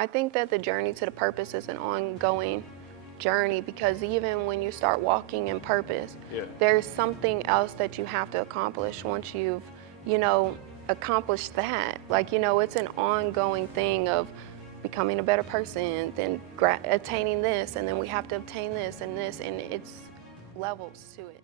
I think that the journey to the purpose is an ongoing journey, because even when you start walking in purpose, there's something else that you have to accomplish once you've, accomplished that. It's an ongoing thing of becoming a better person, then attaining this, and then we have to obtain this, and it's levels to it.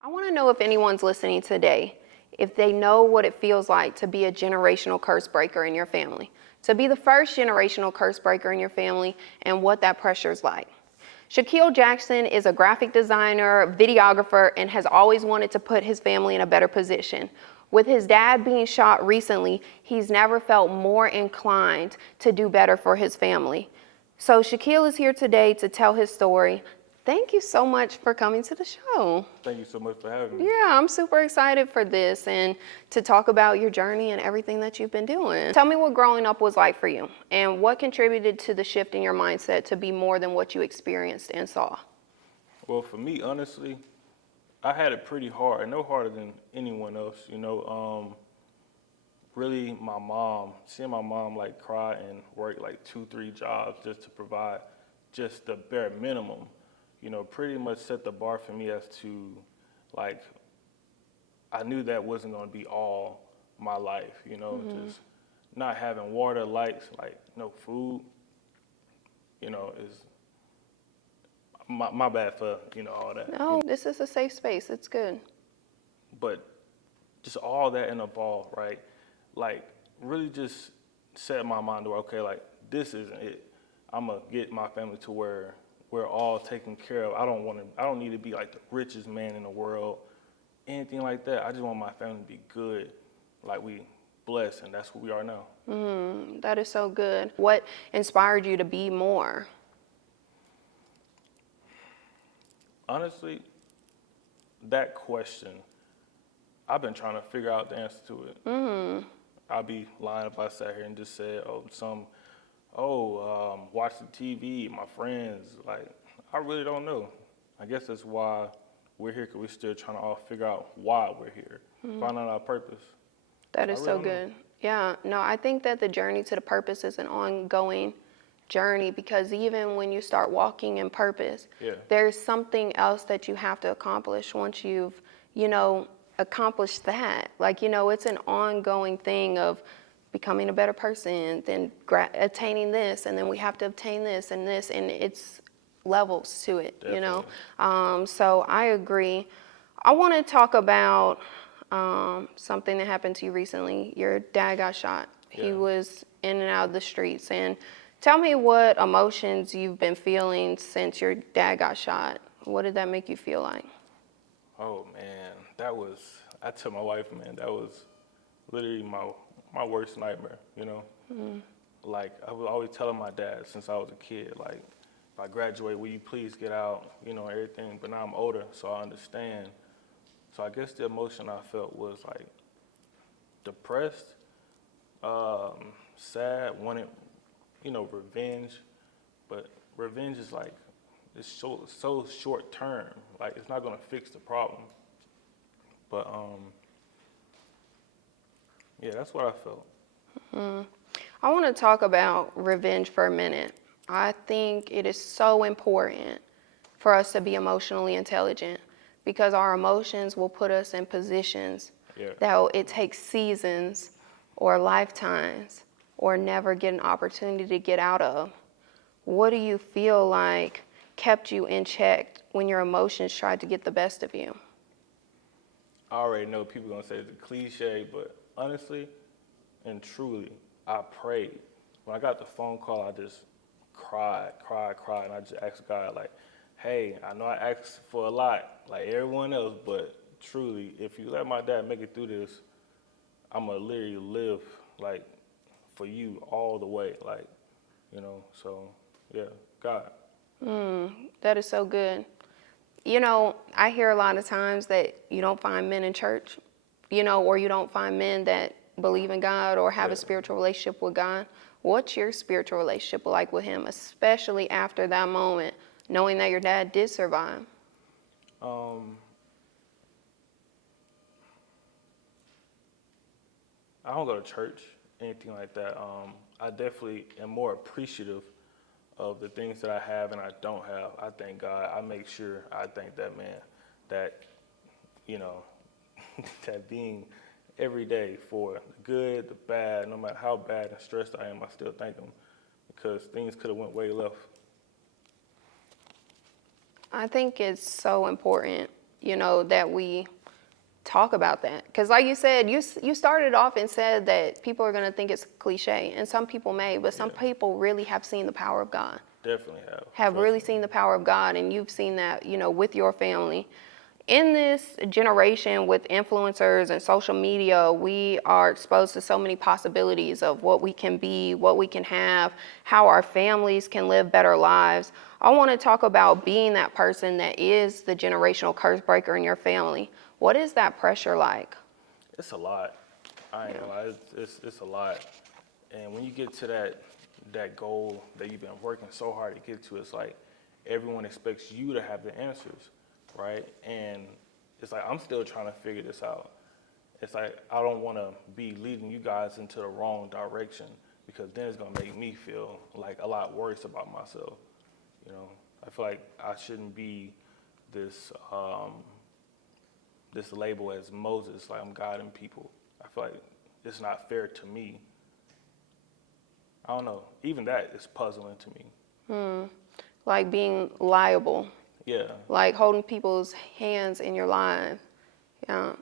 I want to know if anyone's listening today, if they know what it feels like to be a generational curse breaker in your family, to be the first generational curse breaker in your family, and what that pressure is like. Shaquille Jackson is a graphic designer, videographer, and has always wanted to put his family in a better position. With his dad being shot recently, he's never felt more inclined to do better for his family. So Shaquille is here today to tell his story. Thank you so much for coming to the show. Thank you so much for having me. Yeah, I'm super excited for this and to talk about your journey and everything that you've been doing. Tell me what growing up was like for you, and what contributed to the shift in your mindset to be more than what you experienced and saw. Well, for me, honestly, I had it pretty hard, no harder than anyone else. Really, seeing my mom cry and work 2-3 jobs just to provide just the bare minimum, pretty much set the bar for me as to, I knew that wasn't going to be all my life, just not having water, lights, no food, is my bad for, all that. No, this is a safe space. It's good. But just all that in a ball, right? Really just set my mind to, okay, this isn't it. I'm going to get my family to where we're all taken care of. I don't need to be the richest man in the world, anything like that. I just want my family to be good, we blessed, and that's what we are now. That is so good. What inspired you to be more? Honestly, that question, I've been trying to figure out the answer to it. I'd be lying if I sat here and just said, watching TV, my friends. I really don't know. I guess that's why we're here, because we're still trying to all figure out why we're here, find out our purpose. That is so good. Yeah, no, I think that the journey to the purpose is an ongoing journey, because even when you start walking in purpose, there's something else that you have to accomplish once you've, accomplished that. It's an ongoing thing of becoming a better person, then attaining this, and then we have to obtain this, and it's levels to it. Definitely. So I agree. I want to talk about something that happened to you recently. Your dad got shot. He was in and out of the streets. And tell me what emotions you've been feeling since your dad got shot. What did that make you feel like? Oh man, I tell my wife, man, that was literally my worst nightmare, I was always telling my dad since I was a kid, if I graduate, will you please get out, everything. But now I'm older, so I understand. So I guess the emotion I felt was depressed, sad, wanted, revenge. But revenge is it's so short term. It's not gonna fix the problem. But yeah, that's what I felt. I want to talk about revenge for a minute. I think it is so important for us to be emotionally intelligent, because our emotions will put us in positions that it takes seasons or lifetimes or never get an opportunity to get out of. What do you feel like kept you in check when your emotions tried to get the best of you? I already know people are going to say it's a cliche, but honestly and truly, I prayed. When I got the phone call, I just cried, and I just asked God, hey, I know I asked for a lot, like everyone else, but truly, if you let my dad make it through this, I'm going to literally live, for you all the way, so, yeah, God. That is so good. I hear a lot of times that you don't find men in church, or you don't find men that believe in God or have a spiritual relationship with God. What's your spiritual relationship like with him, especially after that moment knowing that your dad did survive? I don't go to church, anything like that. I definitely am more appreciative of the things that I have and I don't have. I thank God. I make sure I thank that man that, you know, that being every day for the good, the bad, no matter how bad and stressed I am, I still thank him because things could have went way left. I think it's so important, that we talk about that. Because like you said, you started off and said that people are going to think it's cliche, and some people may, but some people really have seen the power of God. Definitely Have really seen the power of God, and you've seen that, with your family. In this generation with influencers and social media, we are exposed to so many possibilities of what we can be, what we can have, how our families can live better lives. I want to talk about being that person that is the generational curse breaker in your family. What is that pressure like? It's a lot. I ain't gonna lie, it's a lot. And when you get to that goal that you've been working so hard to get to, it's like everyone expects you to have the answers, right? And it's like I'm still trying to figure this out. It's like I don't want to be leading you guys into the wrong direction because then it's gonna make me feel like a lot worse about myself. I feel like I shouldn't be this this label as Moses, like I'm guiding people. I feel like it's not fair to me. I don't know. Even that is puzzling to me. Like being liable. Yeah. Like holding people's hands in your life. Yeah.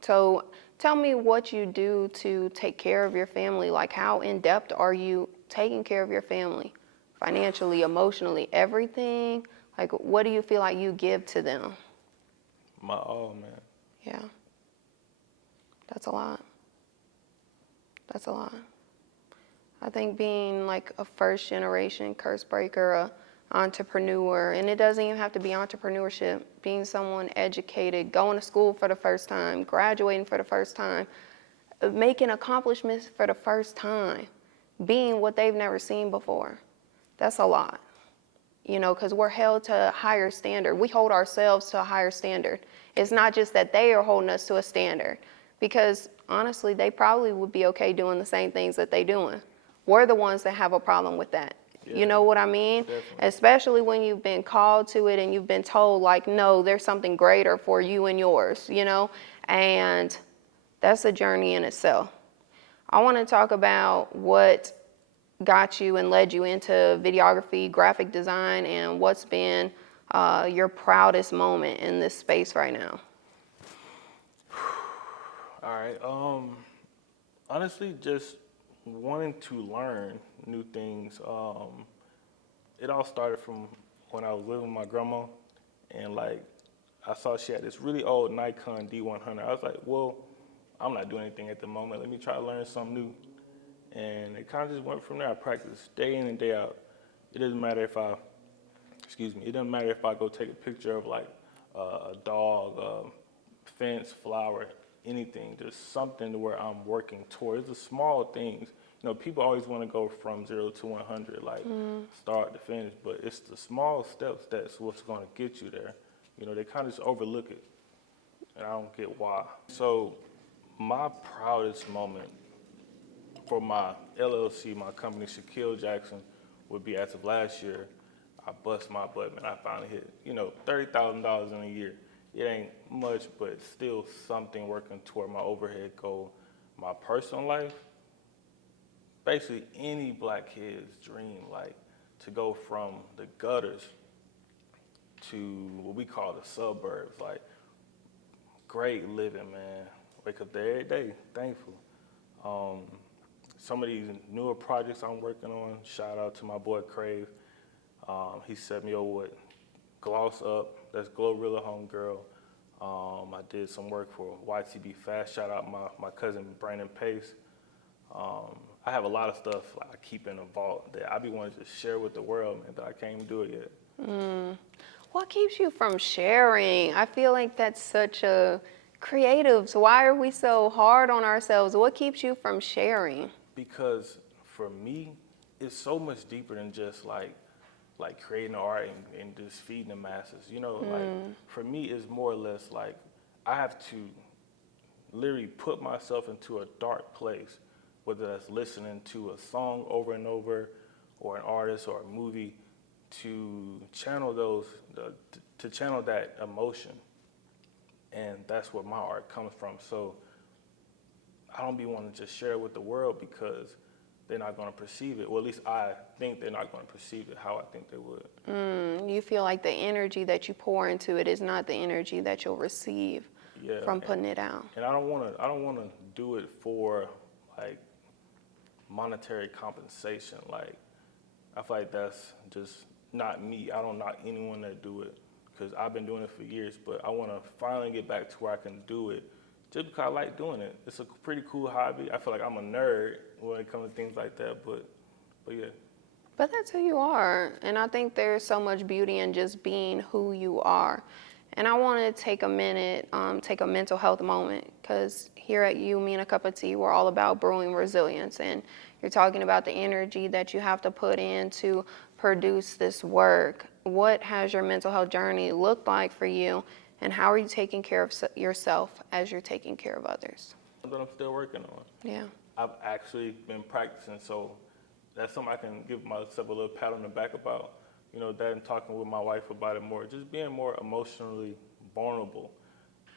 So tell me what you do to take care of your family. Like how in depth are you taking care of your family? Financially, emotionally, everything? Like what do you feel like you give to them? My all, man. Yeah. That's a lot. That's a lot. I think being like a first generation curse breaker, a entrepreneur, and it doesn't even have to be entrepreneurship, being someone educated, going to school for the first time, graduating for the first time, making accomplishments for the first time, being what they've never seen before. That's a lot, because we're held to a higher standard. We hold ourselves to a higher standard. It's not just that they are holding us to a standard, because honestly, they probably would be okay doing the same things that they're doing. We're the ones that have a problem with that. Yeah, you know what I mean? Definitely. Especially when you've been called to it and you've been told, like, no, there's something greater for you and yours, And that's a journey in itself. I want to talk about what got you and led you into videography, graphic design, and what's been your proudest moment in this space right now. All right. Honestly, just wanting to learn new things. It all started from when I was living with my grandma, and I saw she had this really old Nikon D100. I was like, well, I'm not doing anything at the moment. Let me try to learn something new. And it kind of just went from there. I practiced day in and day out. It doesn't matter if I go take a picture of a dog, a fence, flower, anything, just something to where I'm working towards the small things. People always want to go from 0 to 100, start to finish, but it's the small steps that's what's going to get you there. They kind of just overlook it, and I don't get why. So my proudest moment for my LLC, my company, Shaquille Jackson, would be as of last year, I bust my butt, man. I finally hit, $30,000 in a year. It ain't much, but still something working toward my overhead goal. My personal life, basically any black kid's dream, to go from the gutters to what we call the suburbs, great living, man. Wake up there every day, thankful. Some of these newer projects I'm working on, shout out to my boy Crave. He set me up with Gloss Up, that's Glorilla Homegirl. I did some work for YTB Fast, shout out my cousin Brandon Pace. I have a lot of stuff I keep in a vault that I be wanting to share with the world, man, that I can't even do it yet. What keeps you from sharing? I feel like that's such a creative. So why are we so hard on ourselves? What keeps you from sharing? Because for me, it's so much deeper than just like creating art and just feeding the masses. You know, like for me, it's more or less like I have to literally put myself into a dark place, whether that's listening to a song over and over, or an artist or a movie, to channel to channel that emotion, and that's where my art comes from. So I don't be wanting to just share it with the world because they're not going to perceive it. Well, at least I think they're not going to perceive it how I think they would. You feel like the energy that you pour into it is not the energy that you'll receive from putting it out. And I don't want to do it for like monetary compensation. Like I feel like that's just not me. I don't knock anyone that do it because I've been doing it for years. But I want to finally get back to where I can do it just because I like doing it. It's a pretty cool hobby. I feel like I'm a nerd when it comes to things like that, but yeah. But that's who you are, and I think there's so much beauty in just being who you are. And I want to take a minute, take a mental health moment, because here at You, Me and a Cup of Tea, we're all about brewing resilience, and you're talking about the energy that you have to put in to produce this work. What has your mental health journey looked like for you, and how are you taking care of yourself as you're taking care of others? That I'm still working on. Yeah. I've actually been practicing, so that's something I can give myself a little pat on the back about. You know, that and talking with my wife about it more, just being more emotionally vulnerable.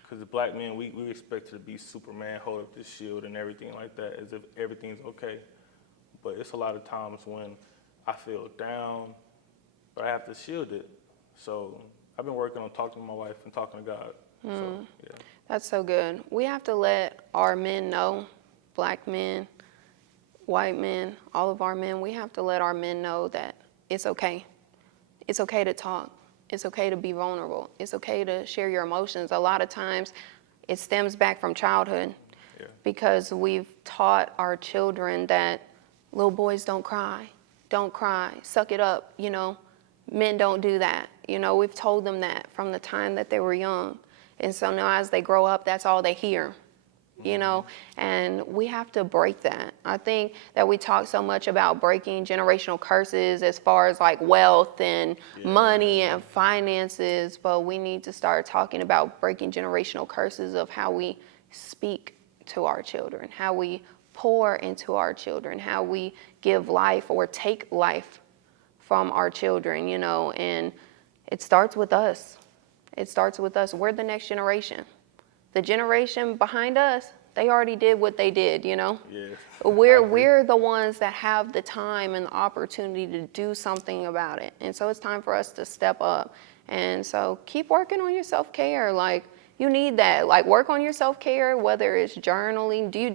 Because as black men, we expect to be Superman, hold up this shield and everything like that, as if everything's okay. But it's a lot of times when I feel down, but I have to shield it. So I've been working on talking to my wife and talking to God. So, yeah. That's so good. We have to let our men know, black men, white men, all of our men, we have to let our men know that it's okay. It's okay to talk. It's okay to be vulnerable. It's okay to share your emotions. A lot of times it stems back from childhood because we've taught our children that little boys don't cry, suck it up, you know. Men don't do that. You know, we've told them that from the time that they were young. And so now as they grow up, that's all they hear, you know, and we have to break that. I think that we talk so much about breaking generational curses as far as like wealth and money and finances, but we need to start talking about breaking generational curses of how we speak to our children, how we pour into our children, how we give life or take life from our children, you know, and it starts with us. It starts with us. We're the next generation. The generation behind us, they already did what they did, you know? Yes. We're the ones that have the time and the opportunity to do something about it. And so it's time for us to step up. And so keep working on your self-care. Like, you need that. Like, work on your self-care, whether it's journaling. Do you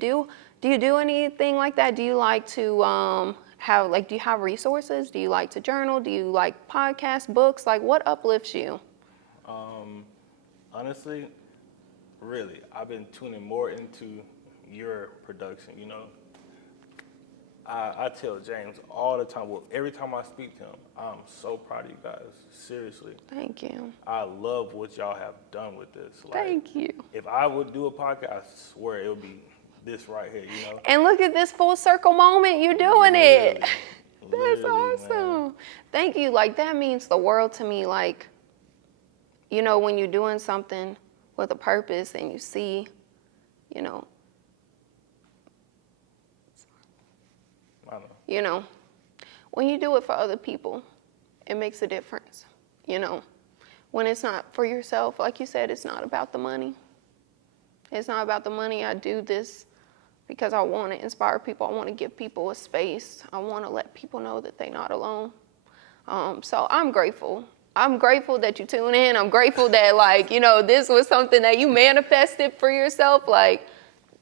do anything like that? Do you like to do you have resources? Do you like to journal? Do you like podcasts, books? Like, what uplifts you? Honestly, really, I've been tuning more into your production, you know. I tell James all the time, well, every time I speak to him, I'm so proud of you guys, seriously. Thank you. I love what y'all have done with this. Like, Thank you. If I would do a podcast, I swear it would be this right here, you know. And look at this full circle moment, you're doing it. That's Literally, awesome. man. Thank you. Like, that means the world to me. Like, you know, when you're doing something with a purpose and you see, you know, when you do it for other people, it makes a difference, you know. When it's not for yourself, like you said, it's not about the money. It's not about the money. I do this because I want to inspire people. I want to give people a space. I want to let people know that they're not alone. So I'm grateful. I'm grateful that you tune in. I'm grateful that, like, you know, this was something that you manifested for yourself. Like,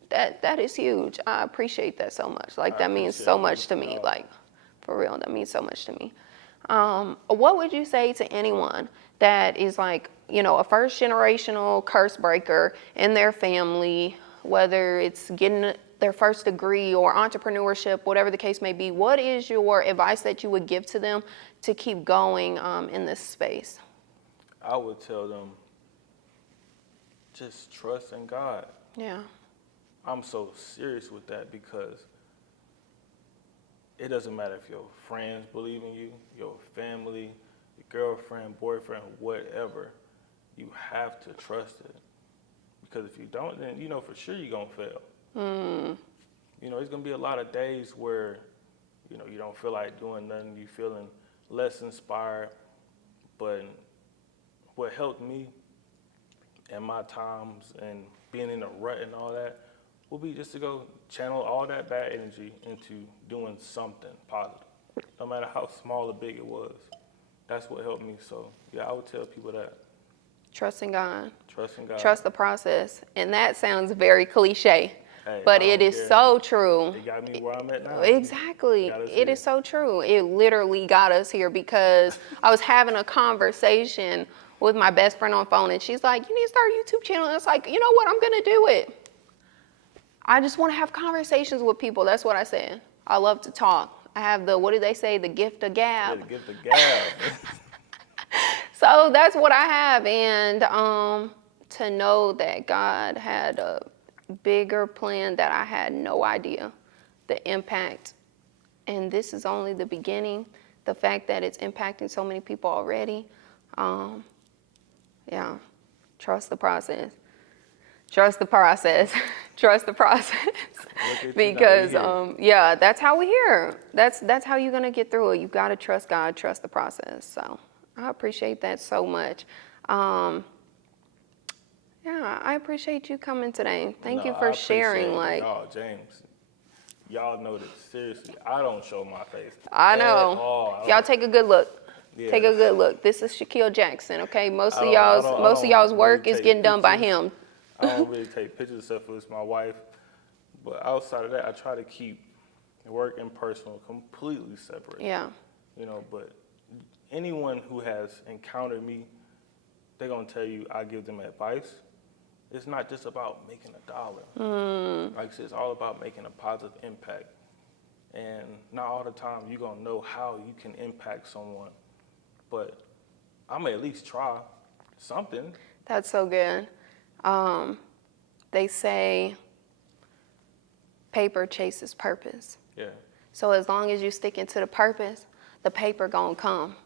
that is huge. I appreciate that so much. Like, that means so much to me. Like, for real, that means so much to me. What would you say to anyone that is, like, you know, a first generational curse breaker in their family, whether it's getting their first degree or entrepreneurship, whatever the case may be? What is your advice that you would give to them to keep going in this space? I would tell them, just trust in God. Yeah. I'm so serious with that because it doesn't matter if your friends believe in you, your family, your girlfriend, boyfriend, whatever. You have to trust it. Because if you don't, then you know for sure you're going to fail. You know, there's going to be a lot of days where, you know, you don't feel like doing nothing. You're feeling less inspired. But what helped me in my times and being in a rut and all that will be just to go channel all that bad energy into doing something positive, no matter how small or big it was. That's what helped me. So, yeah, I would tell people that. Trusting God. Trusting God. Trust the process. And that sounds very cliche, Hey, but I it don't is care. so true. It got me where I'm at now. Exactly. Got us It here. is so true. It literally got us here because I was having a conversation with my best friend on the phone, and she's like, you need to start a YouTube channel. And it's like, you know what? I'm going to do it. I just want to have conversations with people. That's what I said. I love to talk. I have the, what do they say, the gift of gab. Yeah, the gift of gab. So that's what I have. And to know that God had a bigger plan that I had no idea, the impact. And this is only the beginning. The fact that it's impacting so many people already. Yeah, trust the process. Trust the process. Trust the process. Because yeah, that's how we hear. That's how you're gonna get through it. You gotta trust God, trust the process. So I appreciate that so much. Yeah, I appreciate you coming today. Thank you for sharing. Like, y'all, James, y'all know this. Seriously, I don't show my face. I know. At all. Y'all take a good look. Yeah. Take a good look. This is Shaquille Jackson. Okay, most of I y'all's don't work really is take getting done by pictures. him. I don't really take pictures except for it's my wife. But outside of that, I try to keep work and personal completely separate. Yeah. You know, but anyone who has encountered me, they're going to tell you I give them advice. It's not just about making $1. Like I said, it's all about making a positive impact. And not all the time you're going to know how you can impact someone. But I'm going to at least try something. That's so good. They say paper chases purpose. Yeah. So as long as you stick into the purpose, the paper gonna come.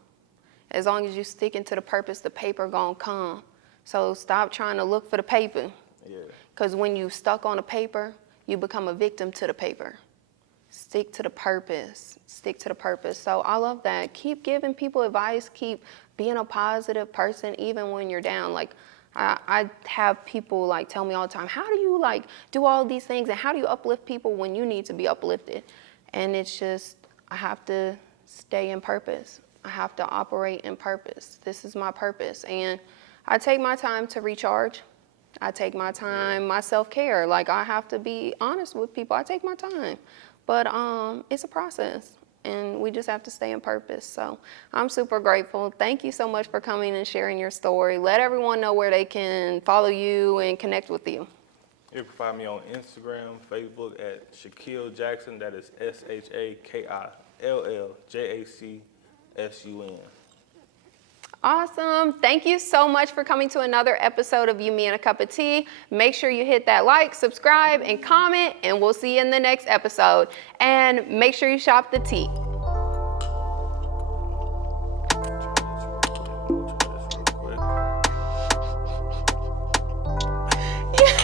As long as you stick into the purpose, the paper gonna come. So stop trying to look for the paper. Yeah. Because when you stuck on the paper, you become a victim to the paper. Stick to the purpose. Stick to the purpose. So I love that. Keep giving people advice. Keep being a positive person even when you're down. Like, I have people like tell me all the time, how do you like do all these things and how do you uplift people when you need to be uplifted? And it's just, I have to stay in purpose. I have to operate in purpose. This is my purpose. And I take my time to recharge. I take my time, my self-care. Like, I have to be honest with people. I take my time. But it's a process. And we just have to stay in purpose. So I'm super grateful. Thank you so much for coming and sharing your story. Let everyone know where they can follow you and connect with you. You can find me on Instagram, Facebook at Shaquille Jackson. That is ShaquillJacksun. Awesome. Thank you so much for coming to another episode of You, Me, and a Cup of Tea. Make sure you hit that like, subscribe, and comment, and we'll see you in the next episode. And make sure you shop the tea.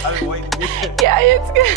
I was waiting. Yeah, it's good.